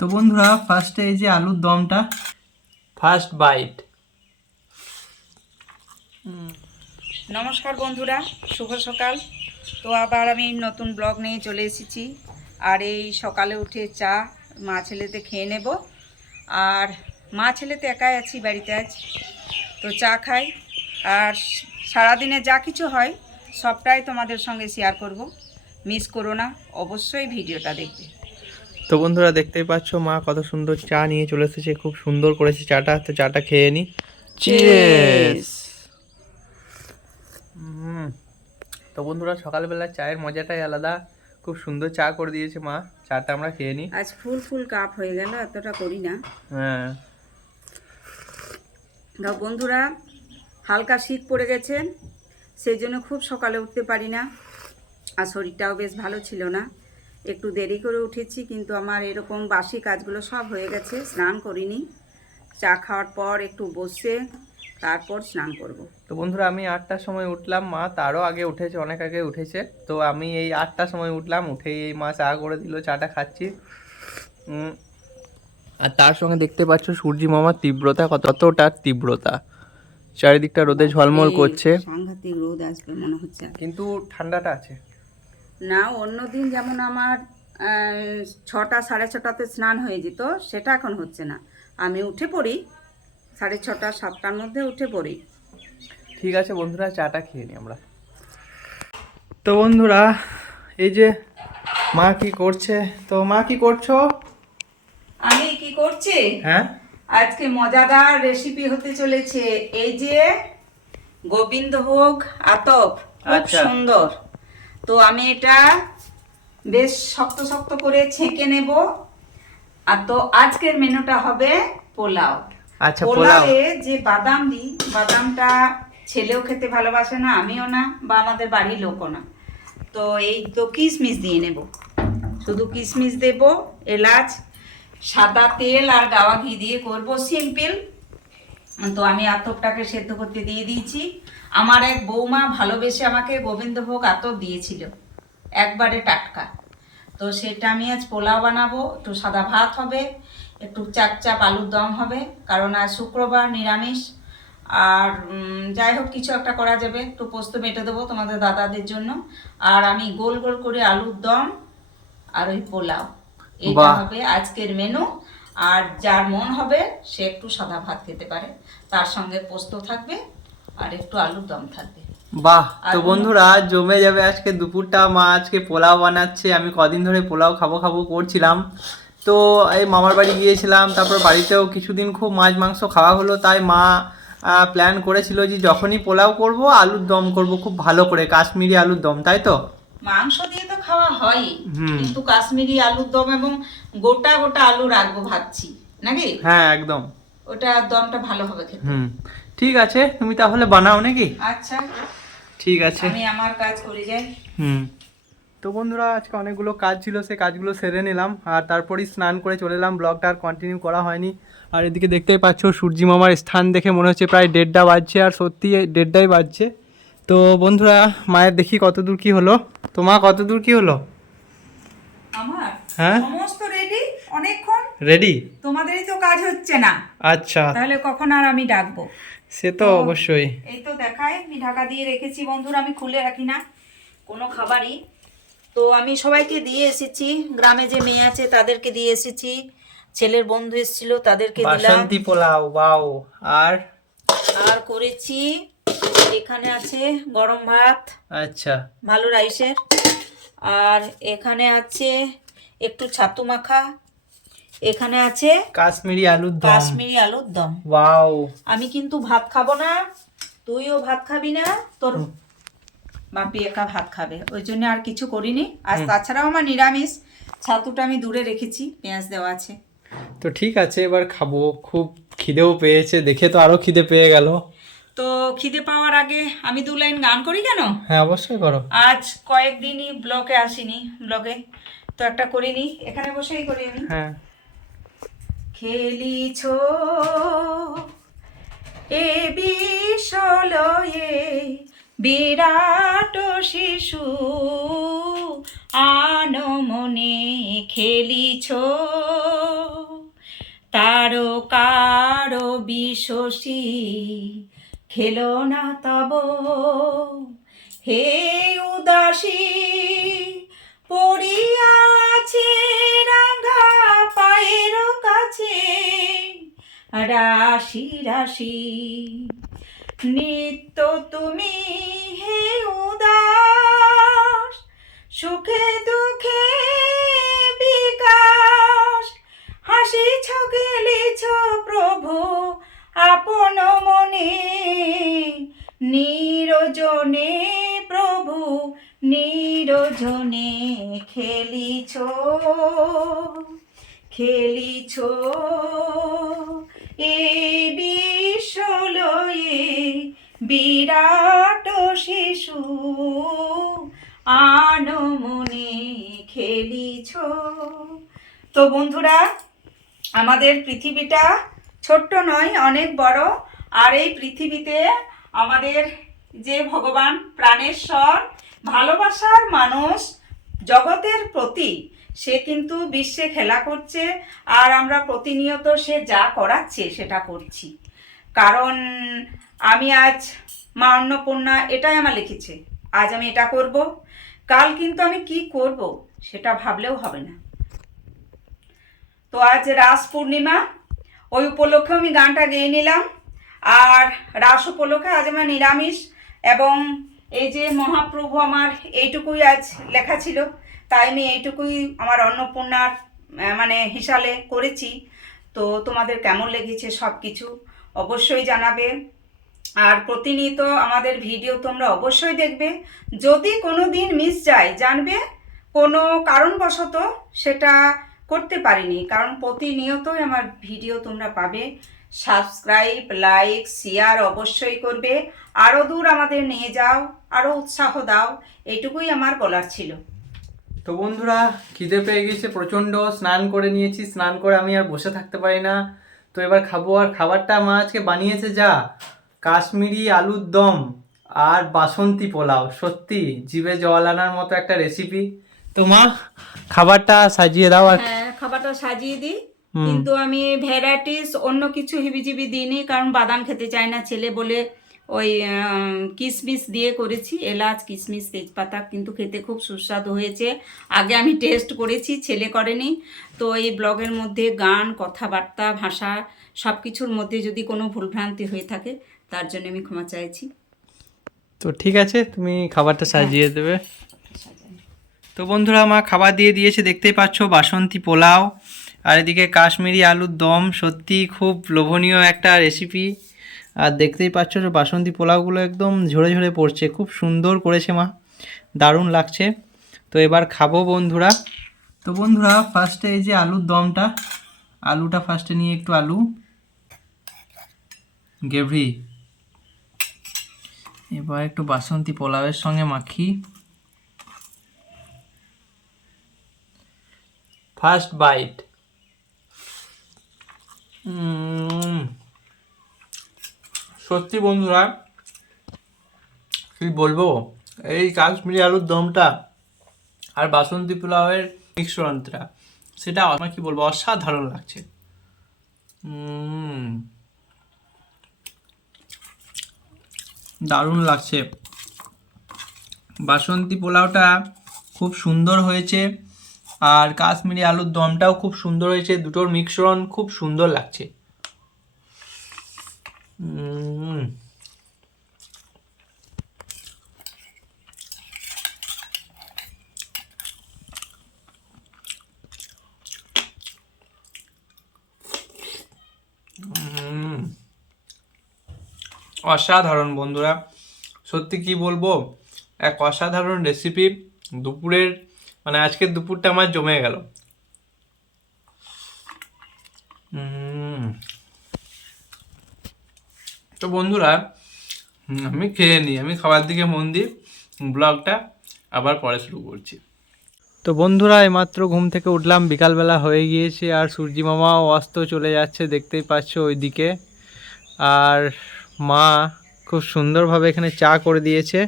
তো বন্ধুরা ফার্স্টে এই যে আলুর দমটা ফার্স্ট বাইট। নমস্কার বন্ধুরা, শুভ সকাল। তো আবার আমি নতুন ব্লগ নিয়ে চলে এসেছি। আর এই সকালে উঠে চা মা ছেলেতে খেয়ে নেব। আর মা ছেলেতে একাই আছি বাড়িতে আজ, তো চা খাই। আর সারাদিনে যা কিছু হয় সবটাই তোমাদের সঙ্গে শেয়ার করব, মিস করো না, অবশ্যই ভিডিওটা দেখবে। তো বন্ধুরা দেখতেই পাচ্ছ মা কত সুন্দর চা নিয়ে চলে এসেছে, খুব সুন্দর করেছে চাটা। তো চাটা খেয়ে নি। চিয়ার্স। তো বন্ধুরা সকালবেলা চায়ের মজাটাই আলাদা, খুব সুন্দর চা করে দিয়েছে মা। চাটা আমরা খেয়ে নিই। আজ ফুল ফুল কাপ হয়ে গেল, এতটা করি না। হ্যাঁ বন্ধুরা, হালকা শীত পড়ে গেছে, সেই জন্য খুব সকালে উঠতে পারি না। আর শরীরটাও বেশ ভালো ছিল না, একটু দেরি করে উঠেছি। কিন্তু আমার এরকম বাসি কাজগুলো সব হয়ে গেছে, স্নান করিনি। চা খাওয়ার পর একটু বসে তারপর স্নান করব। তো বন্ধুরা আমি 8টার সময় উঠলাম, মা তারও আগে উঠেছে, অনেক আগে উঠেছে। তো আমি এই 8টার সময় উঠলাম, উঠেই এই মা চা করে দিল, চাটা খাচ্ছি। আর তার সঙ্গে দেখতে পাচ্ছ সূর্যি মামার তীব্রতা, কতটা তীব্রতা, চারিদিকটা রোদে ঝলমল করছে। সাংঘাতিক রোদ আসবে মনে হচ্ছে, কিন্তু ঠান্ডাটা আছে না। অন্যদিন যেমন আমার 6টা 6:30তে স্নান হয়ে যেত, সেটা এখন হচ্ছে না। আমি উঠে পড়ি 6:30 7টার মধ্যে উঠে পড়ি। ঠিক আছে বন্ধুরা, চাটা খেয়ে নিই আমরা। তো বন্ধুরা এই যে মা কি করছে, তো মা কি করছো? আমি কি করছি, হ্যাঁ আজকে মজাদার রেসিপি হতে চলেছে। এই যে গোবিন্দভোগ আতপ, খুব সুন্দর। তো আমি এটা বেশ শক্ত শক্ত করে ছেঁকে নেব। আর তো আজকের মেনুটা হবে পোলাও। আচ্ছা, পোলাওয়ে যে বাদাম দিই, বাদামটা ছেলেও খেতে ভালোবাসে না, আমিও না, বা আমাদের বাড়ির লোকও না। তো এই তো কিশমিশ দিয়ে নেব, শুধু কিশমিশ দেব, এলাচ, সাদা তেল আর গাওয়া ঘি দিয়ে করব সিম্পল। তো আমি আতপটাকে সেদ্ধ করতে দিয়ে দিয়েছি। আমার এক বৌমা ভালোবেসে আমাকে গোবিন্দভোগ আতপ দিয়েছিল, একবারে টাটকা। তো সেটা আমি আজ পোলাও বানাবো। একটু সাদা ভাত হবে, একটু চাপ চাপ আলুর দম হবে, কারণ আজ শুক্রবার নিরামিষ। আর যাই হোক কিছু একটা করা যাবে, একটু পোস্ত বেটে দেবো তোমাদের দাদাদের জন্য। আর আমি গোল গোল করে আলুর দম আর ওই পোলাও, এটা হবে আজকের মেনু। আর যার মন হবে সে একটু সাদা ভাত খেতে পারে, তার সঙ্গে পোস্ত থাকবে আর একটু আলুর দম থাকবে। বাহ! তো বন্ধুরা জমে যাবে আজকে দুপুরটা। মা আজকে পোলাও বানাচ্ছে, আমি কদিন ধরে পোলাও খাবো খাবো করছিলাম। তো এই মামার বাড়ি গিয়েছিলাম, তারপর বাড়িতেও কিছুদিন খুব মাছ মাংস খাওয়া হলো, তাই মা প্ল্যান করেছিল যে যখনই পোলাও করব আলুর দম করব, খুব ভালো করে কাশ্মীরি আলুর দম, তাই তো? মাংস দিয়ে তো খাওয়া হয়, কিন্তু কাশ্মীরি আলুর দম এবং গোটা গোটা আলু রাখবো ভাবছি, নাকি? হ্যাঁ একদম, ওটা দমটা ভালো হবে খেতে। ঠিক আছে, তুমি তাহলে বানাও নাকি? আচ্ছা ঠিক আছে, আমি আমার কাজ করে যাই। তো বন্ধুরা আজকে অনেকগুলো কাজ ছিল, সেই কাজগুলো সেরে নিলাম, আর তারপরই স্নান করে চলে এলাম। ব্লগটা আর কন্টিনিউ করা হয়নি। আর এদিকে দেখতেই পাচ্ছ সূর্যি মামার স্থান দেখে মনে হচ্ছে প্রায় 1:30 বাজছে, আর সত্যি 1:30 বাজছে। তো বন্ধুরা মায়ের দেখি কতদূর কি হলো। তোমার কতদূর কি হলো? আমার হ্যাঁ সমস্ত রেডি, অনেকক্ষণ রেডি। তোমাদেরই তো কাজ হচ্ছে না, আচ্ছা তাহলে কখন আর আমি ডাকবো? সে তো অবশ্যই। এই তো দেখায় আমি ঢাকা দিয়ে রেখেছি বন্ধুরা, আমি খুলে রাখি না কোনো খাবারই। তো আমি সবাইকে দিয়ে এসেছি, গ্রামে যে মেয়ে আছে তাদেরকে দিয়ে এসেছি, ছেলের বন্ধু এসেছিল তাদেরকে দিলাম। বাসন্তী পোলাও, ওয়াও। আর আর করেছি, এখানে আছে গরম ভাত, আচ্ছা ভালো রাইসের। আর এখানে আছে একটু ছাতু মাখা, এখানে আছে কাশ্মীরি আলুর দম। কাশ্মীরি আলুর দম, ওয়াও। আমি কিন্তু ভাত খাবো না, তুইও ভাত খাবি না, তোর বাপি একা ভাত খাবে, ওই জন্য আর কিছু করিনি আজ। তাছাড়াও আমার নিরামিষ, ছাতুটা আমি দূরে রেখেছি, পেঁয়াজ দেওয়া আছে। তো ঠিক আছে, এবার খাবো, খুব খিদেও পেয়েছে, দেখে তো আরো খিদে পেয়ে গেল। তো খিদে পাওয়ার আগে আমি 2 লাইন গান করি কেন? হ্যাঁ অবশ্যই করো। আজ কয়েকদিনই ব্লগে আসিনি, ব্লগে তো একটা করিনি, এখানে বসেই করি আমি। হ্যাঁ। খেলিছ এ বিশ্বলয়ে বিরাট শিশু, আনমনে খেলিছ তারকার বিশসী খেলো না তব হে উদাসী পড়িয়া আছে রাঙা পায়ের কাছে রাশি রাশি নিত্য তুমি হে উদাস সুখে দুঃখে বিকাশ হাসিছ গেলিছ প্রভু আপন মনে নিরজনে প্রভু নিরজনে খেলিছ খেলিছ এই বিশ্বলয়ে বিরাট শিশু আনমনে খেলিছ। তো বন্ধুরা, আমাদের পৃথিবীটা ছোট্ট নয়, অনেক বড়। আর এই পৃথিবীতে আমাদের যে ভগবান প্রাণেশ্বর ভালোবাসার মানুষ জগতের প্রতি, সে কিন্তু বিশ্বে খেলা করছে। আর আমরা প্রতিনিয়ত সে যা করাচ্ছে সেটা করছি। কারণ আমি আজ মা অন্নপূর্ণা এটাই আমার লিখেছে, আজ আমি এটা করব, কাল কিন্তু আমি কি করব সেটা ভাবলেও হবে না। তো আজ রাস পূর্ণিমা, ওই উপলক্ষে আমি গানটা গেয়ে নিলাম। আর রাস উপলক্ষে আজ আমার নিরামিষ, এবং এই যে মহাপ্রভু আমার এইটুকুই আজ লেখা ছিল, তাই আমি এইটুকুই আমার অন্নপূর্ণার মানে হিসাবে করেছি। তো তোমাদের কেমন লেগেছে সব কিছু অবশ্যই জানাবে। আর প্রতিনিয়ত আমাদের ভিডিও তোমরা অবশ্যই দেখবে। যদি কোনো দিন মিস যায় জানবে কোনো কারণবশত সেটা করতে পারিনি, কারণ প্রতিনিয়তই আমার ভিডিও তোমরা পাবে। সাবস্ক্রাইব, লাইক, শেয়ার অবশ্যই করবে। আরও দূর আমাদের নিয়ে যাও, আরও উৎসাহ দাও, এইটুকুই আমার বলার ছিল। তো বন্ধুরা, খিদে পেয়ে গেছে প্রচণ্ড, স্নান করে নিয়েছি, স্নান করে আমি আর বসে থাকতে পারি না। তো এবার খাবো। আর খাবারটা মা আজকে বানিয়েছে যা, কাশ্মীরি আলুর দম আর বাসন্তী পোলাও, সত্যি জিভে জল আনার মতো একটা রেসিপি। তো মা, খাবারটা সাজিয়ে দাও। আর হ্যাঁ, খাবারটা সাজিয়ে দিই, কিন্তু আমি ভ্যারাইটিস অন্য কিছু হিবিজিবি দিইনি, কারণ বাদাম খেতে চায় না ছেলে বলে ওই কিশমিশ দিয়ে করেছি, এলাচ কিশমিশ তেজপাতা, কিন্তু খেতে খুব সুস্বাদু হয়েছে। আগে আমি টেস্ট করেছি, ছেলে করেনি। তো এই ব্লগের মধ্যে গান, কথাবার্তা, ভাষা সব কিছুর মধ্যে যদি কোনো ভুলভ্রান্তি হয়ে থাকে তার জন্য আমি ক্ষমা চাইছি। তো ঠিক আছে, তুমি খাবারটা সাজিয়ে দেবে। তো বন্ধুরা, মা খাবার দিয়ে দিয়েছে, দেখতেই পাচ্ছ, বাসন্তী পোলাও আর এদিকে কাশ্মীরি আলুর দম। সত্যি খুব লোভনীয় একটা রেসিপি। আর দেখতেই পাচ্ছ যে বাসন্তী পোলাওগুলো একদম ঝরে ঝরে পড়ছে, খুব সুন্দর করেছে মা, দারুণ লাগছে। তো এবার খাবো বন্ধুরা। তো বন্ধুরা, ফার্স্টে এই যে আলুর দমটা, আলুটা ফার্স্টে নিয়ে একটু আলু গ্রেভি, এবার একটু বাসন্তী পোলাওয়ের সঙ্গে মাখি। First bite. সত্যি বন্ধুরা, কি বলবো, এই কাশ্মীরি আলুর দমটা আর বাসন্তী পোলাওয়ের মিশ্রণটা, সেটা আমার কি বলবো, অসাধারণ লাগছে। দারুণ লাগছে। বাসন্তী পোলাওটা খুব সুন্দর হয়েছে, আর কাশ্মীরি আলুর দমটাও খুব সুন্দর হয়েছে, দুটোর মিশ্রণ খুব সুন্দর লাগছে। অসাধারণ বন্ধুরা, সত্যি কি বলবো, এক অসাধারণ রেসিপি। দুপুরের মানে আজকের দুপুরটা আমার জমে গেল। তো বন্ধুরা, আমি খেয়ে নিই, আমি খাবার দিকে মন দিই, ব্লগটা আবার পরে শুরু করছি। তো বন্ধুরা, এইমাত্র ঘুম থেকে উঠলাম, বিকালবেলা হয়ে গিয়েছে, আর সূর্যি মামাও অস্ত চলে যাচ্ছে, দেখতেই পাচ্ছ ওইদিকে। আর মা খুব সুন্দরভাবে এখানে চা করে দিয়েছে,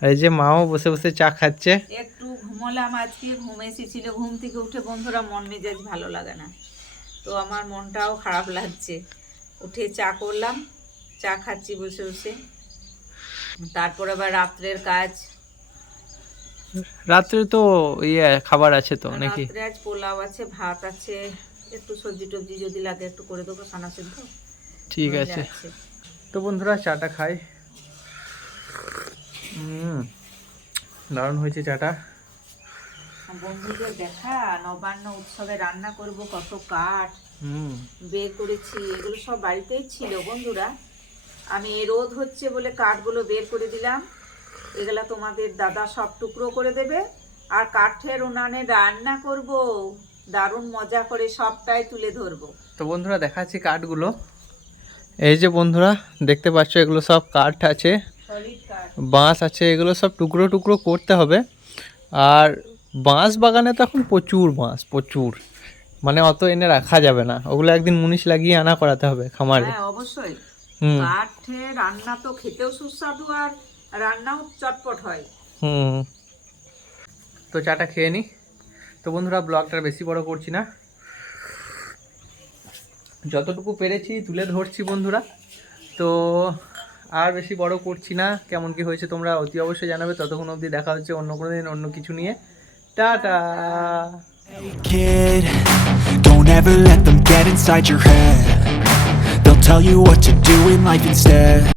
আর এই যে মাও বসে বসে চা খাচ্ছে। একটু ঘুমোলাম, আজকে ঘুম এসেছিল, ঘুম থেকে উঠে বন্ধুরা মন মেজাজ ভালো লাগে না। তো আমার মনটাও খারাপ লাগছে। উঠে চা করলাম, চা খাচ্ছি বসে বসে। তারপর আবার রাত্রের কাজ। রাত্রে তো খাবার আছে তো নাকি? রাত্রে আজ পোলাও আছে, ভাত আছে, একটু সবজি টবজি যদি লাগে একটু করে দেবো, সানা সিদ্ধ। ঠিক নইলে আছে। তো বন্ধুরা চাটা খাই। দারুণ হয়েছে চাটা। বন্ধুদের দেখা, নবান্ন উৎসবে রান্না করব, কত কাঠ বের করেছি, এগুলো সব বাড়িতেই ছিল বন্ধুরা। আমি রোদ হচ্ছে বলে কাঠগুলো বের করে দিলাম। এগুলা তোমাদের দাদা সব টুকরো করে দেবে, আর কাঠের উনানে রান্না করব, দারুণ মজা করে সবটাই তুলে ধরবো। তো বন্ধুরা দেখাচ্ছি কাঠগুলো। এই যে বন্ধুরা দেখতে পাচ্ছ, এগুলো সব কাঠ আছে, সলিড কাঠ। বাঁশ আছে, এগুলো সব টুকরো টুকরো করতে হবে। আর বাঁশ বাগানে তো এখন প্রচুর বাঁশ, প্রচুর, মানে অত এনে রাখা যাবে না, ওগুলো একদিন মুনিশ লাগিয়ে আনা করাতে হবে খামারে। হ্যাঁ অবশ্যই, হুম কাঠে রান্না তো খেতেও সুস্বাদু আর রান্নাও চটপট হয়। হুম। তো চাটা খেয়ে নিই। তো বন্ধুরা ব্লগটা বেশি বড় করছি না, যতটুকু পেরেছি তুলে ধরছি বন্ধুরা। তো আর বেশি বড় করছি না। কেমন কি হয়েছে তোমরা অতি অবশ্যই জানাবে। ততক্ষণ অবধি দেখা হচ্ছে অন্য কোনো দিন অন্য কিছু নিয়ে। Tata. Hey kid, don't ever let them get inside your head. They'll tell you what to do in life instead.